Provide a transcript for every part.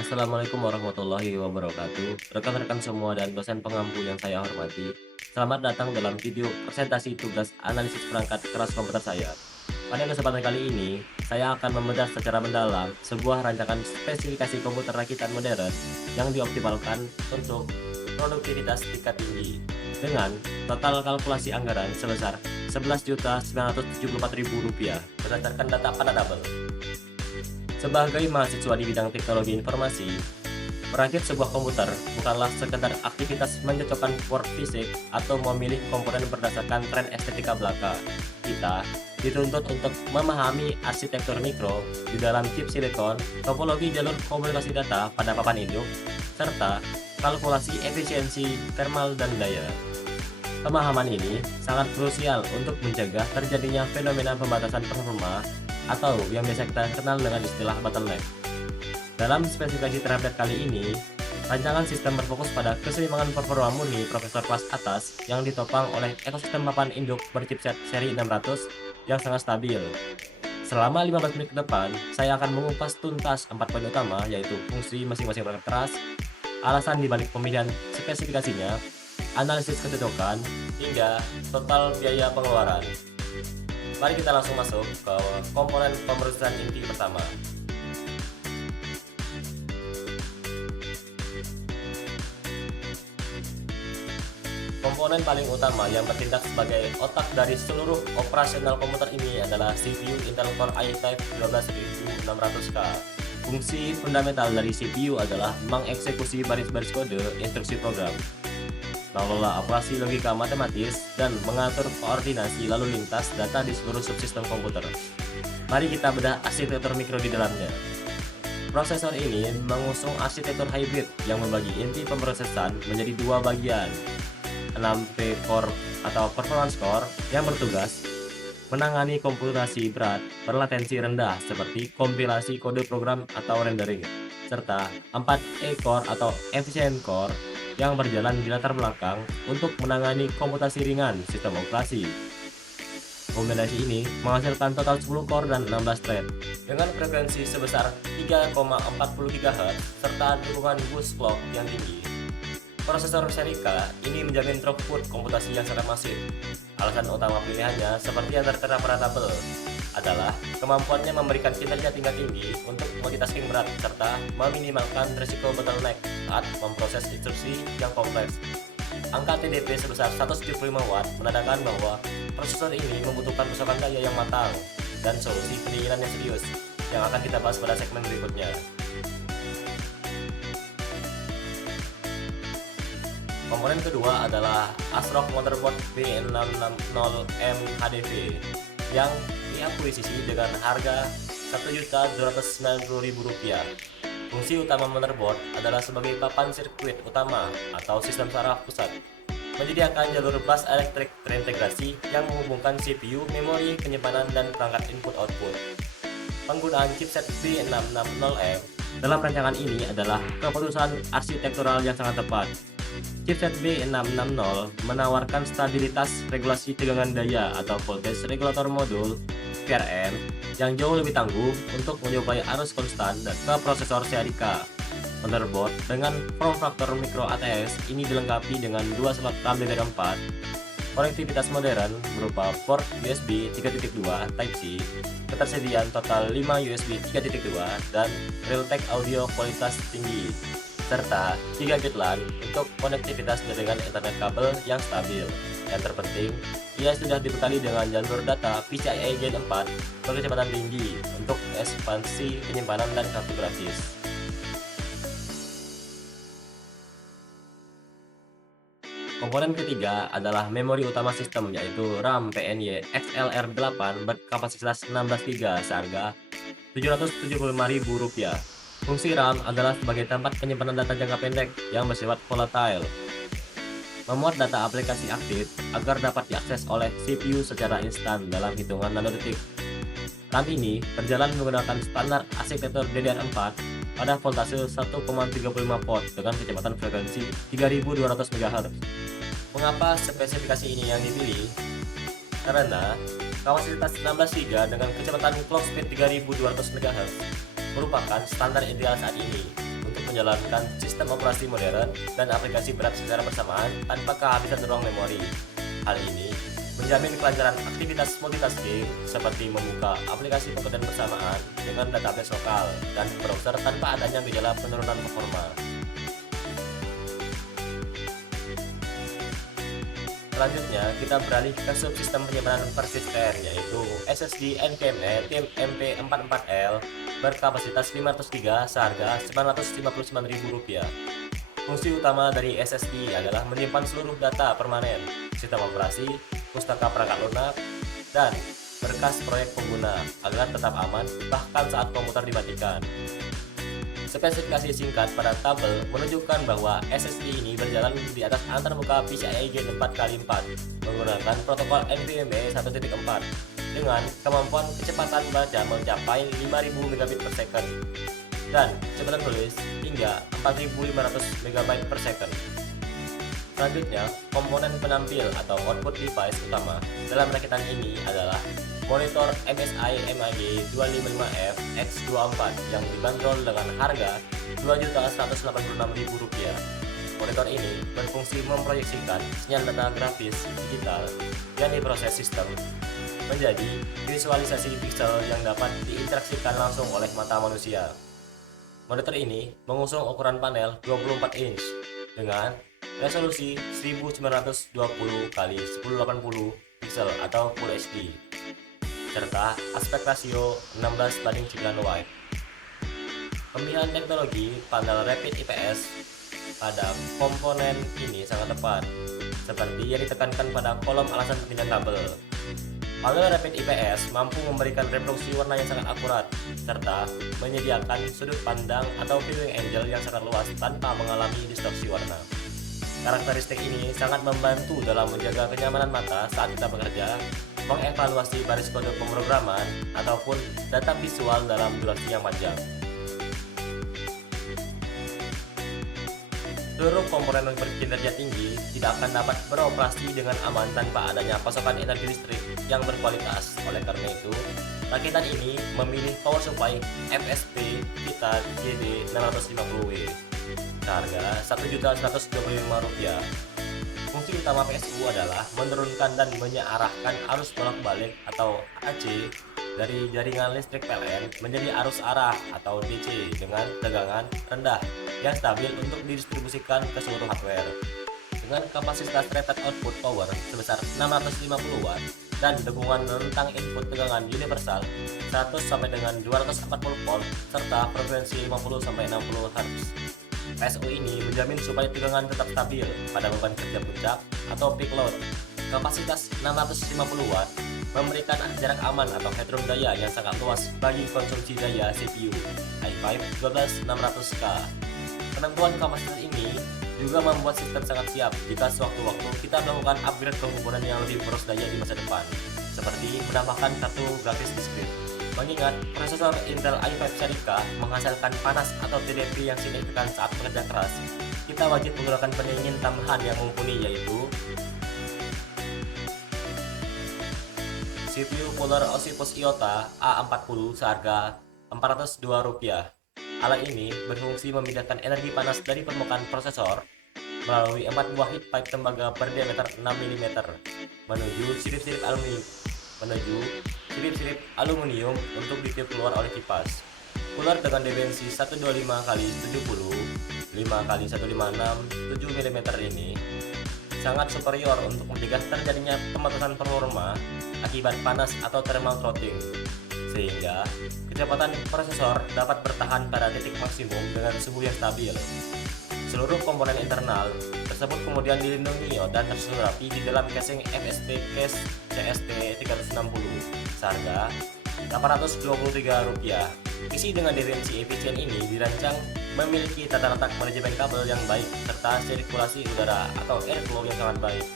Assalamualaikum warahmatullahi wabarakatuh. Rekan-rekan semua dan dosen pengampu yang saya hormati. Selamat datang dalam video presentasi tugas analisis perangkat keras komputer saya. Pada kesempatan kali ini, saya akan membedah secara mendalam sebuah rancangan spesifikasi komputer rakitan modern yang dioptimalkan untuk produktivitas tingkat tinggi dengan total kalkulasi anggaran sebesar Rp11.974.000 berdasarkan data pada tabel. Sebagai mahasiswa di bidang teknologi informasi, merakit sebuah komputer bukanlah sekedar aktivitas mencocokkan port fisik atau memilih komponen berdasarkan tren estetika belaka. Kita dituntut untuk memahami arsitektur mikro di dalam chip silikon, topologi jalur komunikasi data pada papan induk, serta kalkulasi efisiensi thermal dan daya. Pemahaman ini sangat krusial untuk mencegah terjadinya fenomena pembatasan performa atau yang biasa kita kenal dengan istilah bottleneck. Dalam spesifikasi terupdate kali ini, rancangan sistem berfokus pada keseimbangan performa murni prosesor kelas atas yang ditopang oleh ekosistem papan induk berchipset seri 600 yang sangat stabil. Selama 15 menit ke depan, saya akan mengupas tuntas 4 poin utama, yaitu fungsi masing-masing perangkat keras, alasan dibalik pemilihan spesifikasinya, analisis kecocokan, hingga total biaya pengeluaran. Mari kita langsung masuk ke komponen pemrosesan inti pertama. Komponen paling utama yang bertindak sebagai otak dari seluruh operasional komputer ini adalah CPU Intel Core i5 12600K. Fungsi fundamental dari CPU adalah mengeksekusi baris-baris kode instruksi program, mengelola operasi logika matematis, dan mengatur koordinasi lalu lintas data di seluruh subsistem komputer. Mari kita bedah arsitektur mikro di dalamnya. Prosesor ini mengusung arsitektur hybrid yang membagi inti pemrosesan menjadi dua bagian. 6P Core atau Performance Core yang bertugas menangani komputasi berat berlatensi rendah seperti kompilasi kode program atau rendering, serta 4E Core atau Efficient Core yang berjalan di latar belakang untuk menangani komputasi ringan sistem operasi. Kombinasi ini menghasilkan total 10 core dan 16 thread dengan frekuensi sebesar 3,40 GHz serta dukungan boost clock yang tinggi. Prosesor seri K ini menjamin throughput komputasi yang sangat masif. Alasan utama pilihannya seperti yang tertera pada tabel adalah kemampuannya memberikan kinerja tingkat tinggi untuk multitasking berat serta meminimalkan risiko bottleneck saat memproses instruksi yang kompleks. Angka TDP sebesar 175 Watt menandakan bahwa prosesor ini membutuhkan pasokan daya yang matang dan solusi pendinginan yang serius yang akan kita bahas pada segmen berikutnya. Komponen kedua adalah ASRock Motherboard B660M HDV yang diakuisisi dengan harga Rp1.290.000. Fungsi utama motherboard adalah sebagai papan sirkuit utama atau sistem saraf pusat, menyediakan jalur bus elektrik terintegrasi yang menghubungkan CPU, memori, penyimpanan, dan perangkat input-output. Penggunaan chipset B660M dalam rancangan ini adalah keputusan arsitektural yang sangat tepat. Chipset B660 menawarkan stabilitas regulasi tegangan daya atau voltage regulator modul VRM yang jauh lebih tangguh untuk menyuplai arus konstan ke prosesor seri K. Motherboard dengan form factor micro ATX ini dilengkapi dengan dua slot RAM DDR4, konektivitas modern berupa port USB 3.2 Type-C, ketersediaan total 5 USB 3.2 dan Realtek audio kualitas tinggi, serta 3 bit LAN untuk konektivitas jaringan internet kabel yang stabil. Yang terpenting, ia sudah dibekali dengan jalur data PCIe Gen 4 berkecepatan tinggi untuk ekspansi penyimpanan dan kartu grafis. Komponen ketiga adalah memori utama sistem, yaitu RAM PNY XLR8 berkapasitas 16 GB seharga Rp775.000. Fungsi RAM adalah sebagai tempat penyimpanan data jangka pendek yang bersifat volatile, memuat data aplikasi aktif agar dapat diakses oleh CPU secara instan dalam hitungan nanodetik. RAM ini berjalan menggunakan standar arsitektur DDR4 pada voltase 1,35 volt dengan kecepatan frekuensi 3200 MHz. Mengapa spesifikasi ini yang dipilih? Karena kapasitas 16 GB dengan kecepatan clock speed 3200 MHz merupakan standar ideal saat ini untuk menjalankan sistem operasi modern dan aplikasi berat secara bersamaan tanpa kehabisan ruang memori. Hal ini menjamin kelancaran aktivitas multitasking seperti membuka aplikasi pekerjaan bersamaan dengan database lokal dan browser tanpa adanya gejala penurunan performa. Selanjutnya, kita beralih ke subsistem penyimpanan persisten, yaitu SSD NVMe TIMP MP44L berkapasitas 500 GB seharga Rp959.000. Fungsi utama dari SSD adalah menyimpan seluruh data permanen, sistem operasi, pustaka perangkat lunak, dan berkas proyek pengguna agar tetap aman bahkan saat komputer dimatikan. Spesifikasi singkat pada tabel menunjukkan bahwa SSD ini berjalan di atas antarmuka PCIe Gen 4x4 menggunakan protokol NVMe 1.4 dengan kemampuan kecepatan baca mencapai 5000 megabit per second dan kecepatan tulis hingga 4500 megabyte per second. Selanjutnya, komponen penampil atau output device utama dalam rakitan ini adalah monitor MSI MAG 255F X24 yang dibanderol dengan harga Rp2.186.000. Monitor ini berfungsi memproyeksikan sinyal data grafis digital yang diproses sistem menjadi visualisasi piksel yang dapat diinteraksikan langsung oleh mata manusia. Monitor ini mengusung ukuran panel 24 inch dengan resolusi 1920 x 1080 pixel atau Full HD serta aspek rasio 16:9 wide. Pemilihan teknologi panel Rapid IPS pada komponen ini sangat tepat, seperti yang ditekankan pada kolom alasan pemilihan kabel. Panel Rapid IPS mampu memberikan reproduksi warna yang sangat akurat, serta menyediakan sudut pandang atau viewing angle yang sangat luas tanpa mengalami distorsi warna. Karakteristik ini sangat membantu dalam menjaga kenyamanan mata saat kita bekerja, mengevaluasi baris kode pemrograman, ataupun data visual dalam durasi yang panjang. Seluruh komponen yang berkinerja tinggi tidak akan dapat beroperasi dengan aman tanpa adanya pasokan energi listrik yang berkualitas. Oleh karena itu, rakitan ini memilih power supply FSP Vita GD650W seharga Rp1.125.000. Fungsi utama PSU adalah menurunkan dan menyearahkan arus bolak-balik atau AC dari jaringan listrik PLN menjadi arus arah atau DC dengan tegangan rendah yang stabil untuk didistribusikan ke seluruh hardware. Dengan kapasitas rated output power sebesar 650 watt dan dukungan rentang input tegangan universal 100 sampai dengan 240 volt serta frekuensi 50 sampai 60 Hz. PSU ini menjamin supaya tegangan tetap stabil pada beban kerja puncak atau peak load. Kapasitas 650 watt memberikan jarak aman atau headroom daya yang sangat luas bagi konsumsi daya CPU i5 12600K. Penentuan kapasitas ini juga membuat sistem sangat siap jika sewaktu-waktu kita melakukan upgrade komponen yang lebih boros daya di masa depan, seperti menambahkan kartu grafis diskret. Mengingat prosesor Intel i5 seri K menghasilkan panas atau TDP yang signifikan saat bekerja keras, kita wajib menggunakan pendingin tambahan yang mumpuni, yaitu CPU Polar Olympus IOTA A40 seharga Rp402. Alat ini berfungsi memindahkan energi panas dari permukaan prosesor melalui 4 buah heat pipe tembaga berdiameter 6 mm menuju sirip-sirip aluminium untuk ditiup keluar oleh kipas. Cooler dengan dimensi 125x70 5x156 7 mm ini sangat superior untuk mencegah terjadinya pembatasan performa akibat panas atau thermal throttling, sehingga kecepatan prosesor dapat bertahan pada titik maksimum dengan suhu yang stabil. Seluruh komponen internal tersebut kemudian dilindungi dan tersusun rapi di dalam casing FSP Case CST360 seharga Rp823. PC dengan dimensi efisien ini dirancang memiliki tata letak manajemen kabel yang baik serta sirkulasi udara atau airflow yang sangat baik.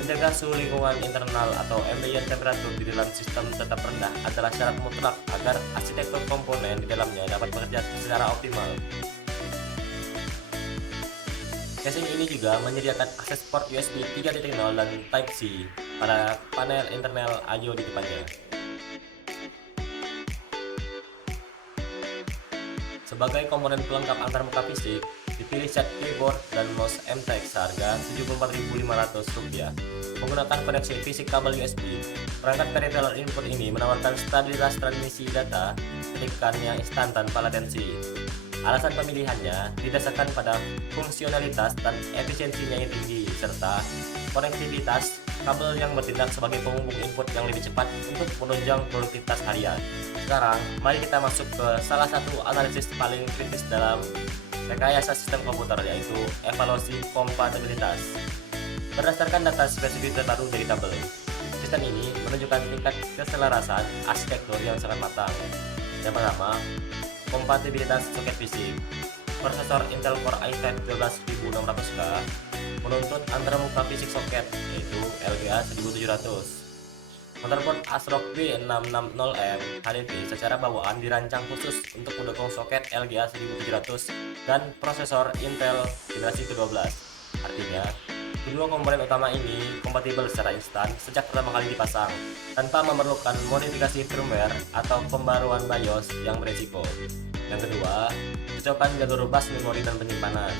Menjaga suhu lingkungan internal atau ambient temperature di dalam sistem tetap rendah adalah syarat mutlak agar arsitektur komponen di dalamnya dapat bekerja secara optimal. Casing ini juga menyediakan akses port USB 3.0 dan Type-C pada panel internal I/O di depannya. Sebagai komponen pelengkap antarmuka fisik, dipilih set keyboard dan mouse MTX seharga Rp74.500. Menggunakan koneksi fisik kabel USB, perangkat peripheral input ini menawarkan stabilitas transmisi data ketikkan yang instan tanpa latensi. Alasan pemilihannya didasarkan pada fungsionalitas dan efisiensinya yang tinggi, serta konektivitas kabel yang bertindak sebagai penghubung input yang lebih cepat untuk menunjang produktivitas harian. Sekarang, mari kita masuk ke salah satu analisis paling kritis dalam rekayasa sistem komputer, yaitu evaluasi kompatibilitas. Berdasarkan data spesifik terbaru dari tabel, sistem ini menunjukkan tingkat keselarasan arsitektur yang sangat matang. Yang pertama, kompatibilitas soket fisik. Prosesor Intel Core i5 12600K menuntut antarmuka fisik soket, yaitu LGA 1700. Motherboard ASRock B660M HDP secara bawaan dirancang khusus untuk mendukung soket LGA 1700 dan prosesor Intel generasi ke-12. Artinya, kedua komponen utama ini kompatibel secara instan sejak pertama kali dipasang, tanpa memerlukan modifikasi firmware atau pembaruan BIOS yang beresiko. Yang kedua, cocokan jalur bus memori dan penyimpanan.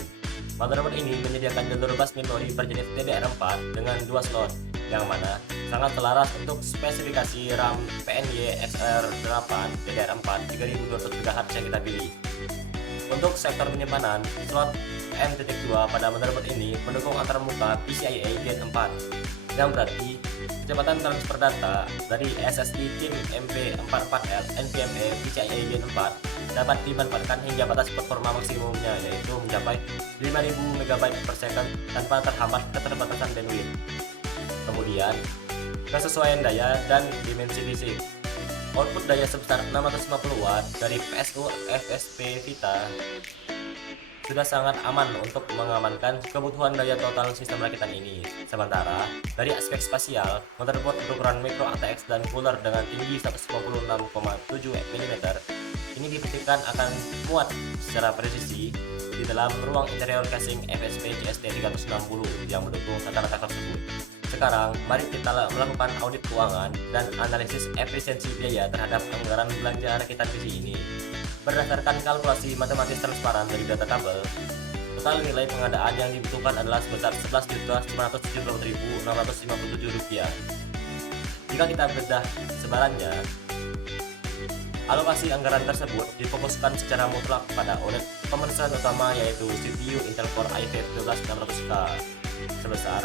Motherboard ini menyediakan jalur bus memori berjenis DDR4 dengan 2 slot, yang mana sangat selaras untuk spesifikasi RAM PNY XR8 DDR4 3200 MHz yang kita pilih. Untuk sektor penyimpanan, slot M.2 pada motherboard ini mendukung antarmuka PCIe Gen 4, yang berarti kecepatan transfer data dari SSD TIM MP44L NVMe PCIe Gen 4 dapat dimanfaatkan hingga batas performa maksimumnya, yaitu mencapai 5000 MB per second tanpa terhambat keterbatasan bandwidth. Kemudian, kesesuaian daya dan dimensi fisik. Output daya sebesar 650 Watt dari PSU FSP Vita sudah sangat aman untuk mengamankan kebutuhan daya total sistem rakitan ini. Sementara, dari aspek spasial, motherboard berukuran micro ATX dan cooler dengan tinggi 156,7 mm ini dipastikan akan muat secara presisi di dalam ruang interior casing FSP JST 360 yang mendukung rata-rata tersebut. Sekarang, mari kita melakukan audit keuangan dan analisis efisiensi biaya terhadap anggaran belanja rakitan PC ini. Berdasarkan kalkulasi matematis transparan dari data tabel, total nilai pengadaan yang dibutuhkan adalah sebesar Rp11.974.657. Jika kita bedah sebarannya, alokasi anggaran tersebut difokuskan secara mutlak pada unit pemenuhan utama, yaitu CPU Intel Core i5 12600K sebesar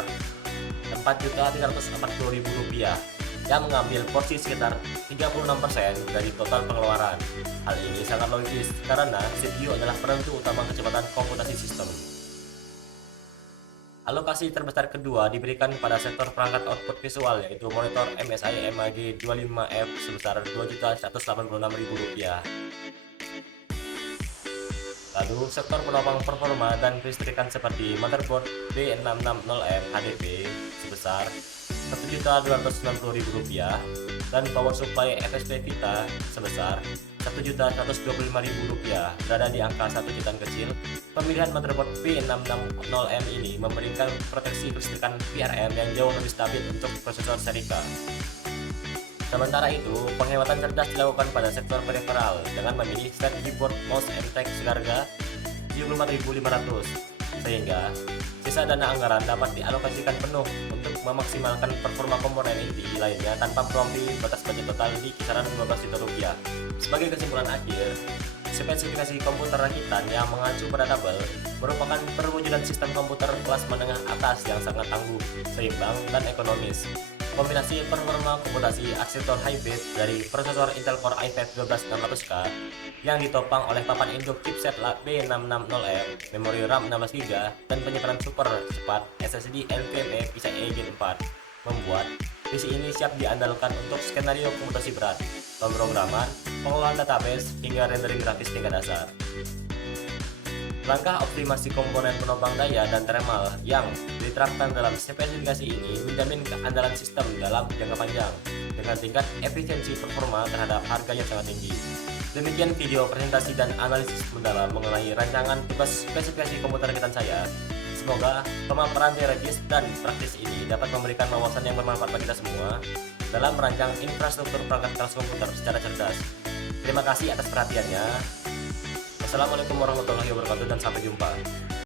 Rp4.340.000 yang mengambil porsi sekitar 36% dari total pengeluaran. Hal ini sangat logis karena CPU adalah penentu utama kecepatan komputasi sistem. Alokasi terbesar kedua diberikan pada sektor perangkat output visual, yaitu monitor MSI MAG 25F sebesar Rp2.186.000. Lalu sektor penopang performa dan kelistrikan seperti motherboard B660M HDP sebesar Rp1.290.000 dan power supply FSP Vita sebesar Rp1.125.000 berada di angka satu jutaan kecil. Pemilihan motherboard B660M ini memberikan proteksi kelistrikan VRM yang jauh lebih stabil untuk prosesor seri K. Sementara itu, penghematan cerdas dilakukan pada sektor peripheral dengan memilih set keyboard mouse MTX seharga Rp74.500, sehingga sisa dana anggaran dapat dialokasikan penuh untuk memaksimalkan performa komponen inti lainnya tanpa melampaui batas budget total di kisaran Rp12 juta. Sebagai kesimpulan akhir, spesifikasi komputer rakitan yang mengacu pada tabel merupakan perwujudan sistem komputer kelas menengah atas yang sangat tangguh, seimbang, dan ekonomis. Kombinasi performa komputasi arsitektur hybrid dari prosesor Intel Core i5 12600K yang ditopang oleh papan induk chipset B660M, memori RAM 16GB, dan penyimpanan super cepat SSD NVMe PCIe Gen 4 membuat PC ini siap diandalkan untuk skenario komputasi berat, pemrograman, pengelolaan database, hingga rendering grafis tingkat dasar. Langkah optimasi komponen penopang daya dan thermal yang diterapkan dalam spesifikasi ini menjamin keandalan sistem dalam jangka panjang dengan tingkat efisiensi performa terhadap harga yang sangat tinggi. Demikian video presentasi dan analisis mendalam mengenai rancangan tugas spesifikasi komputer rakitan saya. Semoga pemaparan teoritis dan praktis ini dapat memberikan wawasan yang bermanfaat bagi kita semua dalam merancang infrastruktur perangkat kelas komputer secara cerdas. Terima kasih atas perhatiannya. Assalamualaikum warahmatullahi wabarakatuh dan sampai jumpa.